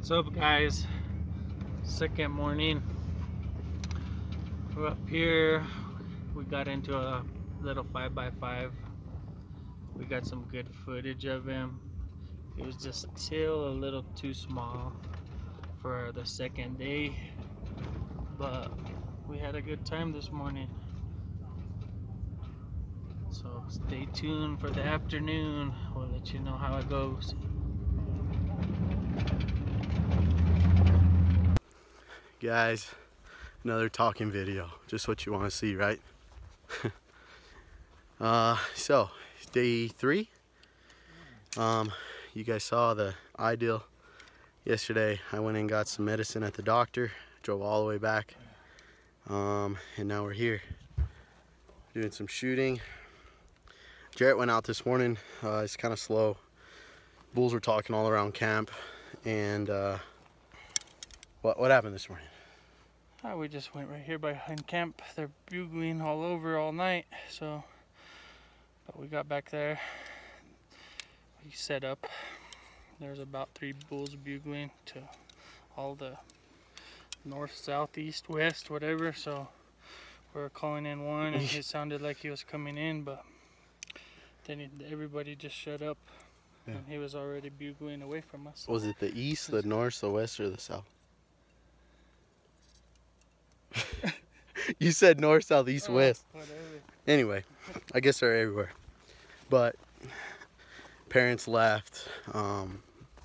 What's up, guys? Second morning. We're up here. We got into a little 5x5. We got some good footage of him. It was just still a little too small for the second day, but we had a good time this morning. So stay tuned for the afternoon. We'll let you know how it goes. Guys, another talking video, just what you want to see, right? So day 3. You guys saw the ideal yesterday. I went and got some medicine at the doctor, drove all the way back, and now we're here doing some shooting. Jarrett went out this morning. It's kind of slow. Bulls were talking all around camp, and what happened this morning? We just went right here behind camp. They're bugling all over all night, so but we got back there. We set up. There's about 3 bulls bugling to all the north, south, east, west, whatever. So we're calling in one, and it sounded like he was coming in, but then everybody just shut up, and he was already bugling away from us. Was it the east, the north, the west, or the south? You said north, south, east, west. Whatever. Anyway, I guess they're everywhere. But parents left.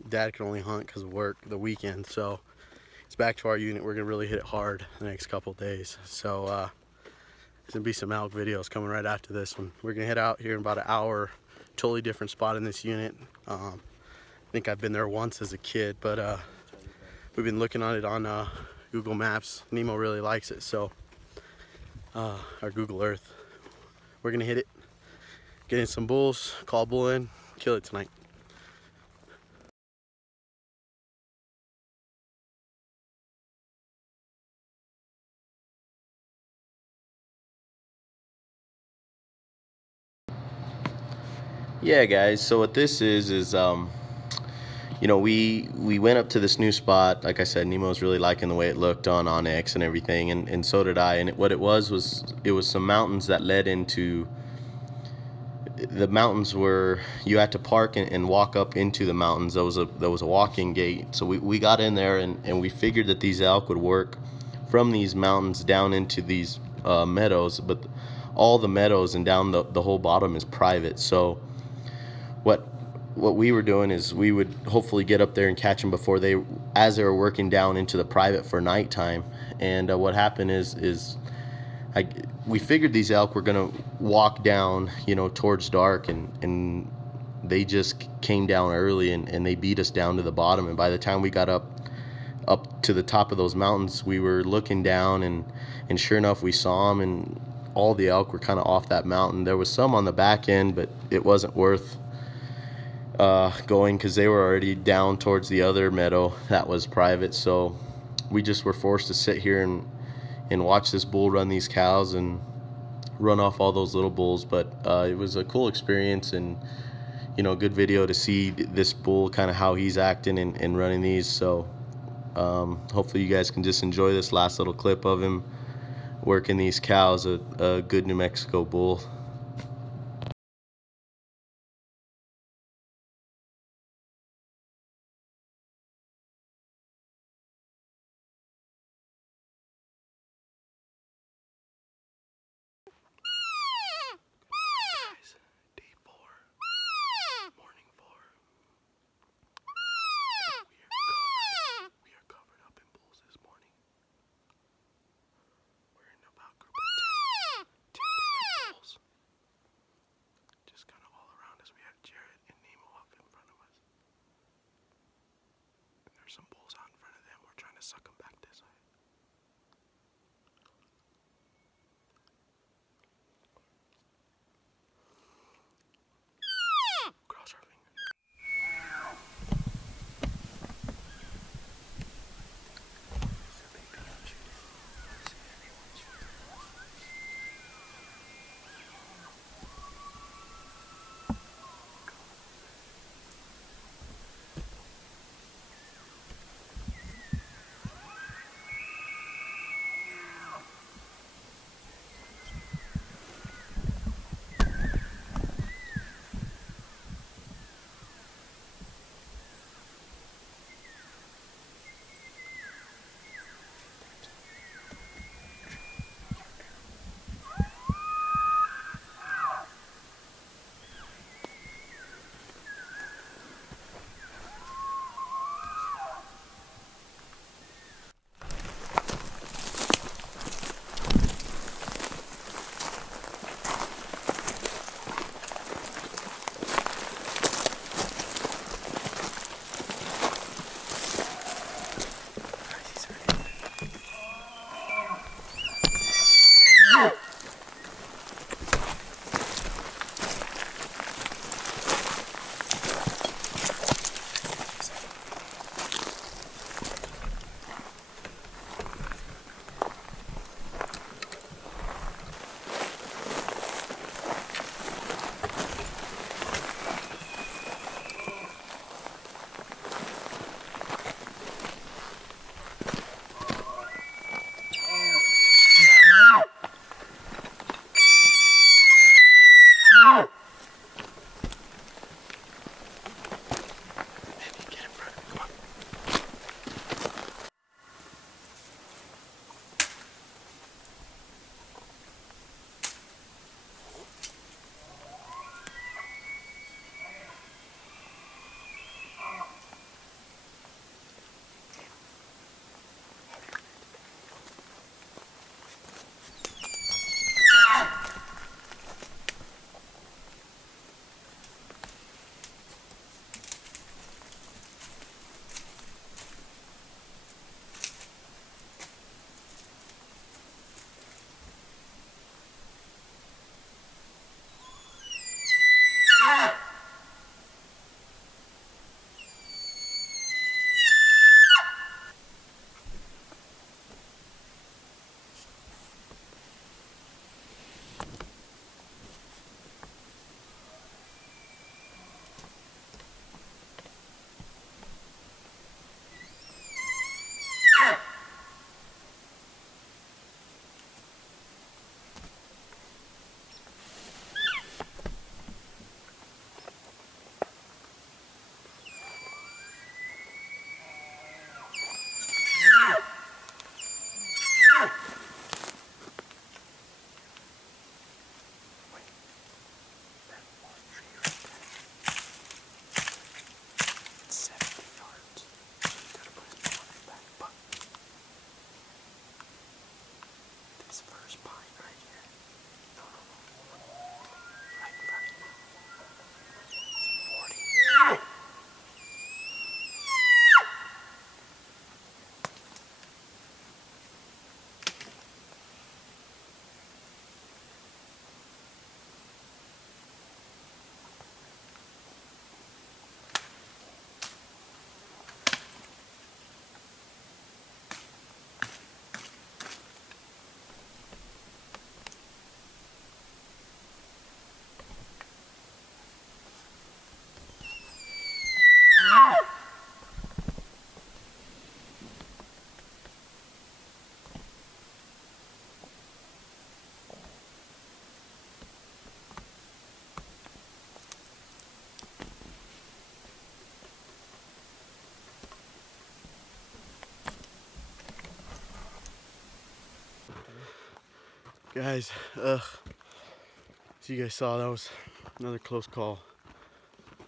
Dad can only hunt because of work the weekend. So it's back to our unit. We're going to really hit it hard the next couple of days. So there's going to be some elk videos coming right after this one. We're going to head out here in about an hour. Totally different spot in this unit. I think I've been there once as a kid. But we've been looking at it on Google Maps. Nemo really likes it. So our Google Earth. We're gonna hit it, get in some bulls, call a bull in, kill it tonight. Yeah, guys, so what this is you know, we went up to this new spot. Like I said, Nemo's really liking the way it looked on X and everything, and so did I. And what it was some mountains that led into, the mountains were, you had to park and walk up into the mountains. There was a walking gate. So we got in there, and we figured that these elk would work from these mountains down into these meadows, but all the meadows and down the whole bottom is private. So what we were doing is we would hopefully get up there and catch them before as they were working down into the private for nighttime. And what happened is we figured these elk were gonna walk down, you know, towards dark, and they just came down early, and they beat us down to the bottom. And by the time we got up to the top of those mountains, we were looking down, and sure enough, we saw them, and all the elk were kind of off that mountain. There was some on the back end, but it wasn't worth going because they were already down towards the other meadow that was private. So we just were forced to sit here and watch this bull run these cows and run off all those little bulls. But it was a cool experience, and you know, good video to see this bull, kind of how he's acting and running these. So hopefully you guys can just enjoy this last little clip of him working these cows, a good New Mexico bull. Guys, as you guys saw, that was another close call.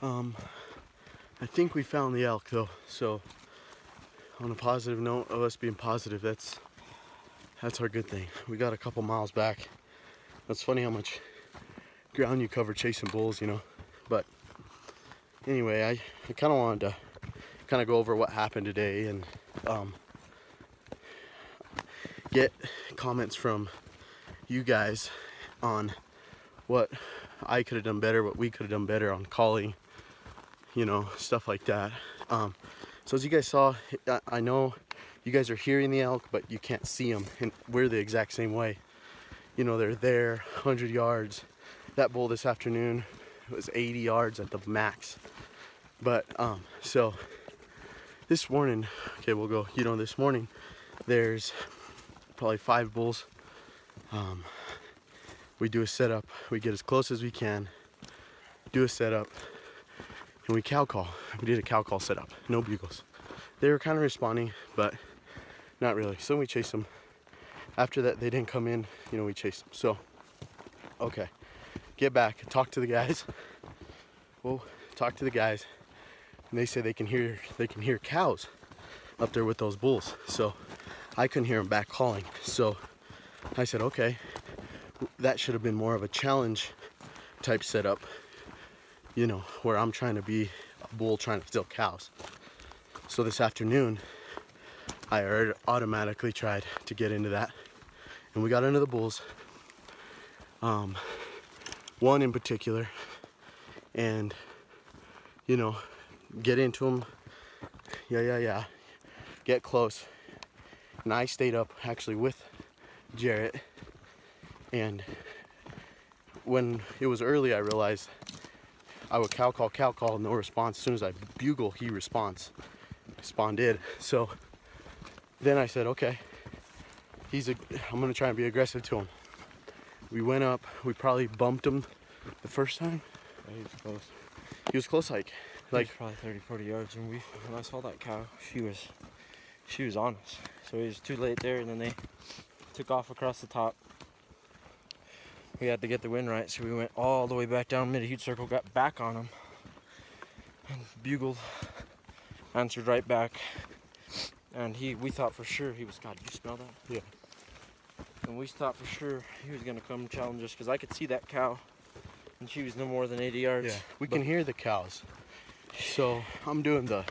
I think we found the elk though, so on a positive note of us being positive, that's our good thing. We got a couple miles back. That's funny how much ground you cover chasing bulls, you know. But anyway, I kind of wanted to kind of go over what happened today and get comments from you guys on what I could have done better, what we could have done better on calling, you know, stuff like that. So as you guys saw, I know you guys are hearing the elk, but you can't see them, and we're the exact same way. You know, they're there, 100 yards. That bull this afternoon was 80 yards at the max. But so this morning, okay, we'll go, you know, this morning there's probably 5 bulls. We do a setup, we get as close as we can, do a setup, and we cow call. We did a cow call setup, no bugles. They were kind of responding, but not really. So we chased them. After that, they didn't come in, you know, we chased them. So, okay, get back, talk to the guys. Well, talk to the guys, and they say they can hear cows up there with those bulls. So I couldn't hear them back calling. So I said, okay, that should have been more of a challenge type setup, you know, where I'm trying to be a bull trying to steal cows. So this afternoon, I automatically tried to get into that, and we got into the bulls. One in particular, and you know, get into him. Yeah. Get close. And I stayed up actually with Jarrett, and when it was early, I realized I would cow call, no response. As soon as I bugle, he responded. So then I said, okay, I'm gonna try and be aggressive to him. We went up, we probably bumped him the first time. Yeah, he was close. He was close, like He was probably 30-40 yards, and when I saw that cow, she was on us. So it was too late there, and then they took off across the top. We had to get the wind right, so we went all the way back down, made a huge circle, got back on him, and bugled, answered right back. And we thought for sure he was, God, you smell that? Yeah. And we thought for sure he was gonna come challenge us, because I could see that cow, and she was no more than 80 yards. Yeah, we can hear the cows. So I'm doing the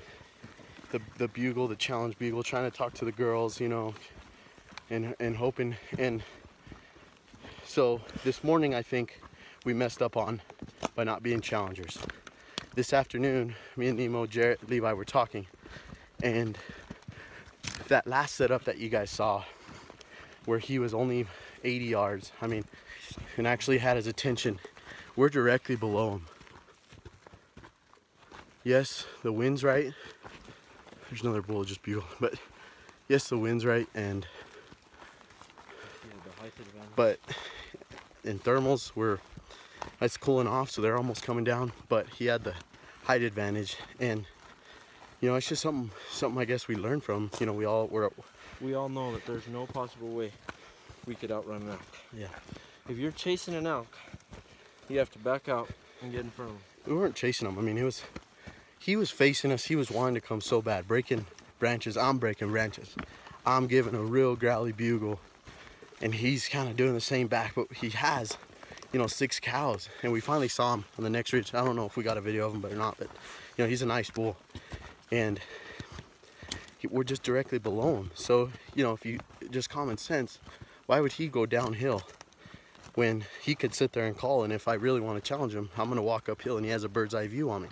bugle, the challenge bugle, trying to talk to the girls, you know, and hoping. And so this morning I think we messed up on by not being challengers. This afternoon, me and Nemo, Jarrett, Levi were talking, and that last setup that you guys saw, where he was only 80 yards, I mean, and actually had his attention, we're directly below him. Yes, the wind's right. There's another bull just bugle, but yes, the wind's right, and but in thermals it's cooling off, so they're almost coming down. But he had the height advantage, and you know, it's just something I guess we learned from. You know, we all know that there's no possible way we could outrun an elk. Yeah. If you're chasing an elk, you have to back out and get in front of him. We weren't chasing him. I mean, he was facing us. He was wanting to come so bad, breaking branches. I'm breaking branches. I'm giving a real growly bugle, and he's kind of doing the same back. But he has, you know, 6 cows, and we finally saw him on the next ridge. I don't know if we got a video of him, but or not. But you know, he's a nice bull, and we're just directly below him. So you know, if you just common sense, why would he go downhill when he could sit there and call? And if I really want to challenge him, I'm gonna walk uphill, and he has a bird's eye view on me.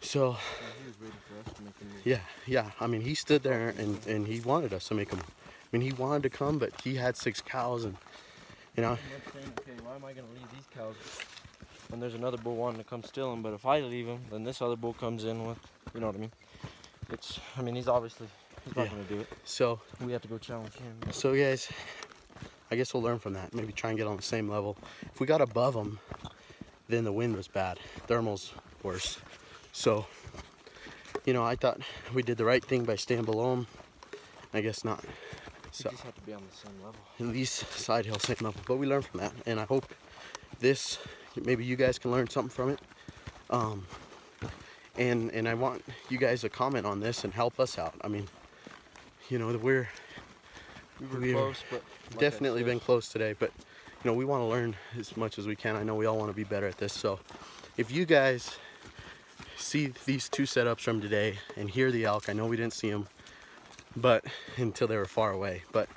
So he was waiting for us to make the move. yeah. I mean, he stood there and he wanted us to make him. I mean, he wanted to come, but he had 6 cows, and you know. I'm saying, okay, why am I gonna leave these cows when there's another bull wanting to come steal them? But if I leave them, then this other bull comes in with, you know what I mean? He's obviously not gonna do it. So we have to go challenge him. So guys, I guess we'll learn from that. Maybe try and get on the same level. If we got above him, then the wind was bad. Thermal's worse. So, you know, I thought we did the right thing by staying below him. I guess not. So We just have to be on the same level. at least side hill, same level. But we learned from that, and I hope maybe you guys can learn something from it. And I want you guys to comment on this and help us out. I mean, you know, we're Close, but like definitely I said, been close today, but you know, we want to learn as much as we can. I know we all want to be better at this. So if you guys see these 2 setups from today and hear the elk, I know we didn't see them, but until they were far away, but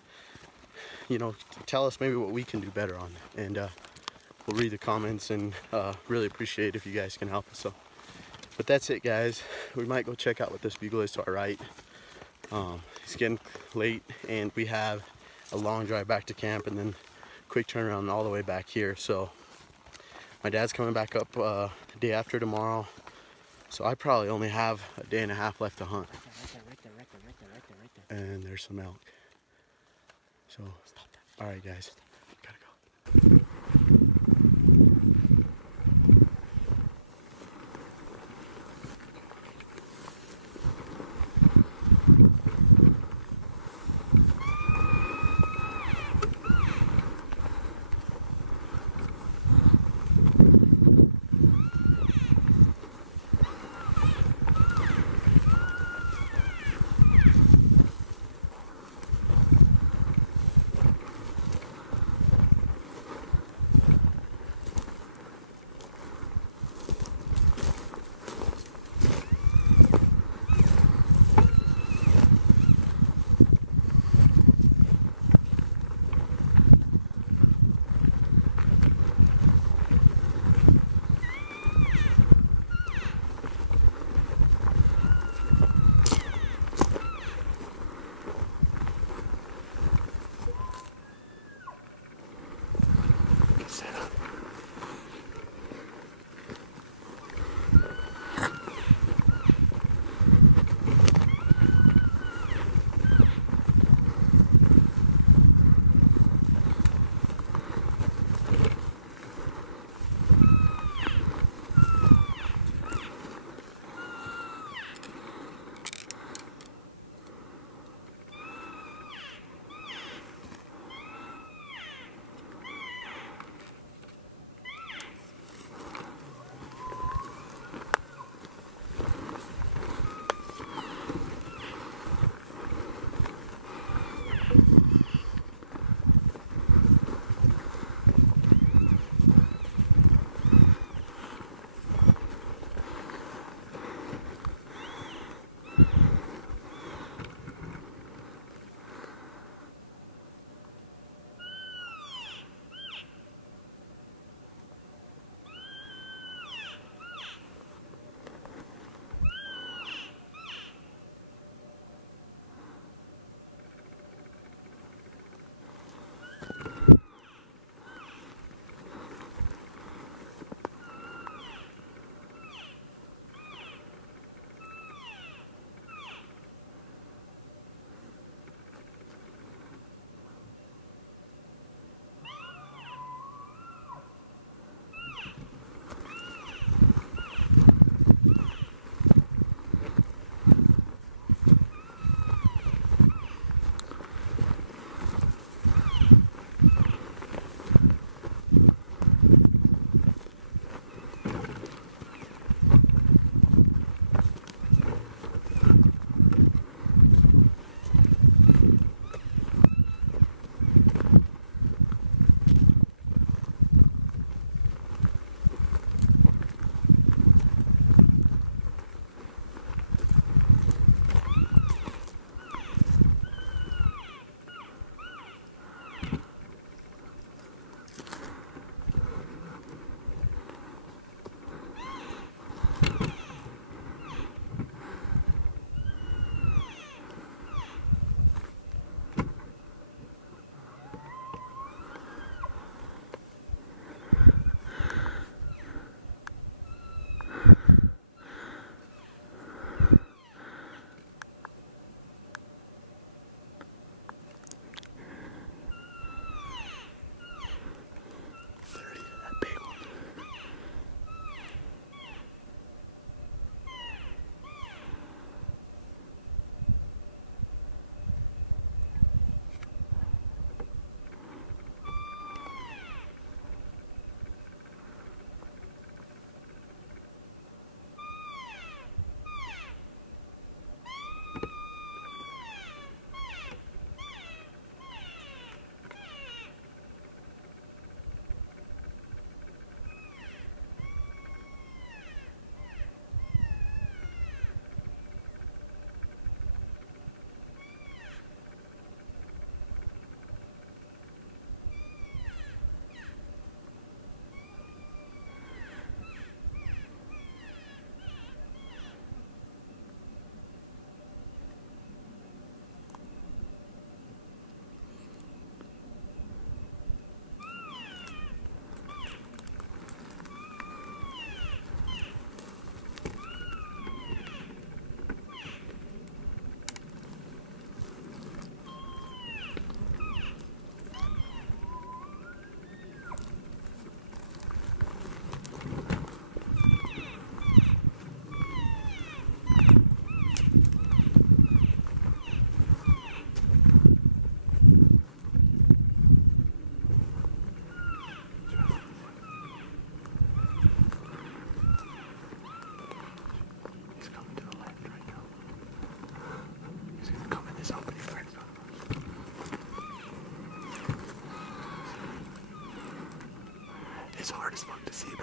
you know, tell us maybe what we can do better on, and we'll read the comments, and really appreciate if you guys can help us. So, but that's it, guys. We might go check out what this bugle is to our right. It's getting late, and we have a long drive back to camp, and then quick turnaround all the way back here. So my dad's coming back up the day after tomorrow, so I probably only have a day and a half left to hunt. Right there. And there's some elk. So all right, guys, gotta go.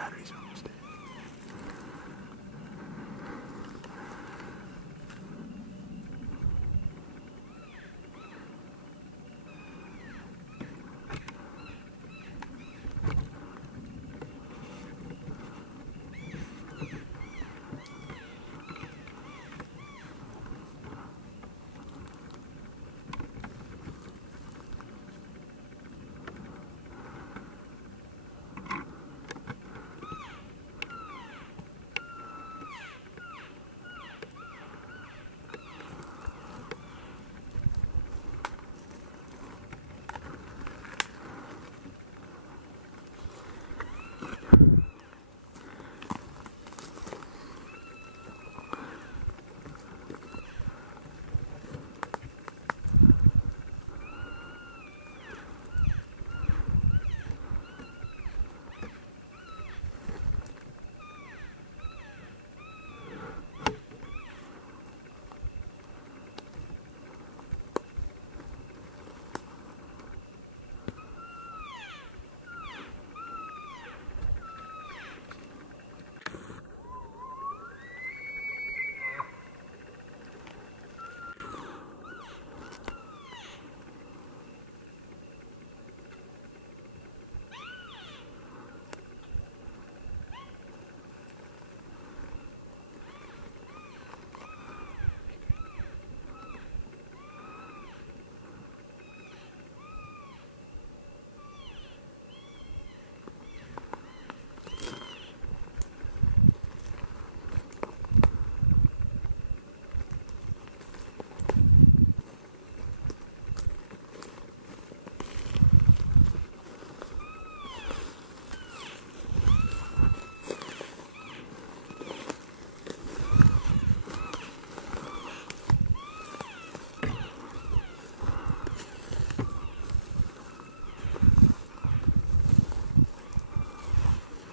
batteries almost dead.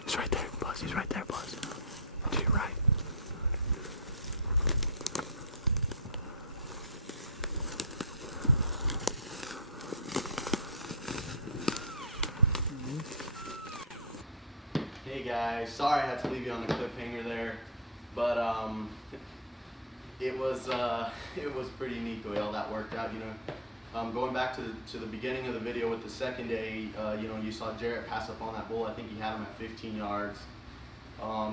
He's right there, Buzz. He's right there, Buzz. To your right. Hey guys, sorry I had to leave you on the cliffhanger there, but it was pretty neat the way all that worked out. You know, going back to the beginning of the video with the second day, you know, you saw Jarrett pass up on that bull. I think he had him at 15 yards.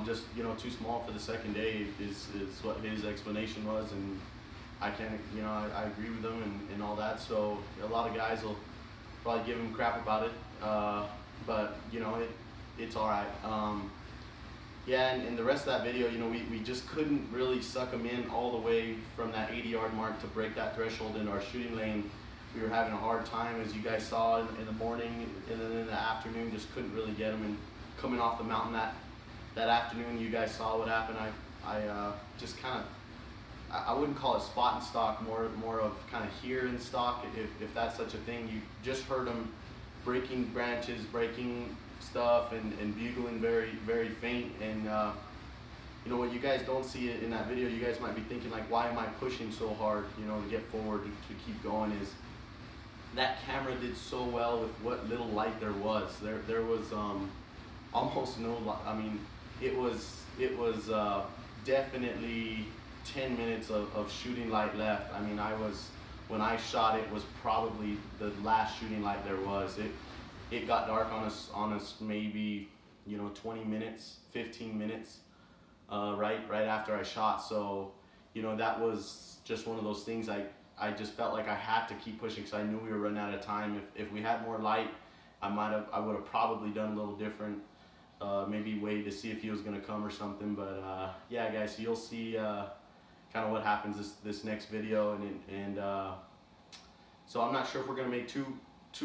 Just, you know, too small for the second day is what his explanation was, and I can't, you know, I agree with him and all that. So a lot of guys will probably give him crap about it, but you know, it's all right. Yeah, and the rest of that video, you know, we just couldn't really suck them in all the way from that 80-yard mark to break that threshold into our shooting lane. We were having a hard time, as you guys saw in the morning, and then in the afternoon, just couldn't really get them. And coming off the mountain that afternoon, you guys saw what happened. I just kind of, I wouldn't call it spot and stalk, more of kind of hear and stalk, if that's such a thing. You just heard them breaking branches, breaking stuff, and bugling very, very faint. And you know, what you guys don't see in that video, you guys might be thinking like, why am I pushing so hard, you know, to get forward, to keep going, is that camera did so well with what little light there was. There was almost no light. I mean, it was definitely 10 minutes of shooting light left. I mean, when I shot, it was probably the last shooting light there was. It got dark on us maybe, you know, 20 minutes, 15 minutes, right after I shot. So, you know, that was just one of those things. I just felt like I had to keep pushing because I knew we were running out of time. If we had more light, I would have probably done a little different. Maybe wait to see if he was gonna come or something. But yeah, guys, so you'll see kind of what happens this next video, and so I'm not sure if we're gonna make two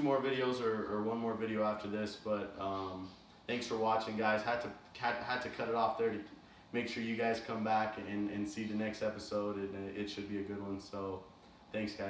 more videos or one more video after this. But thanks for watching, guys. Had to cut it off there to make sure you guys come back and see the next episode, and it should be a good one. So thanks, guys.